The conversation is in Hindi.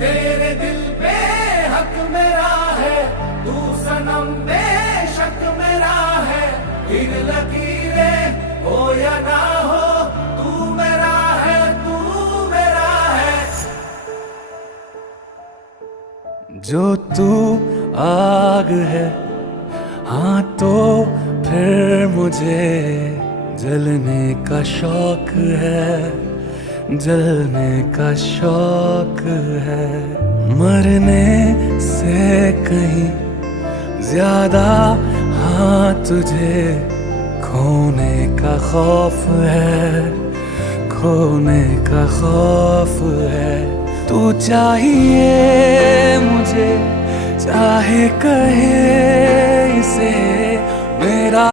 तेरे दिल पे हक मेरा है, तू सनम बेशक मेरा है। फिर लकीरें हो या ना हो, तू मेरा है, तू मेरा है। जो तू आग है, हाँ तो फिर मुझे जलने का शौक है, जलने का शौक है। मरने से कहीं ज्यादा हाँ तुझे खोने का खौफ है, खोने का खौफ है। तू चाहिए मुझे, चाहे कहे इसे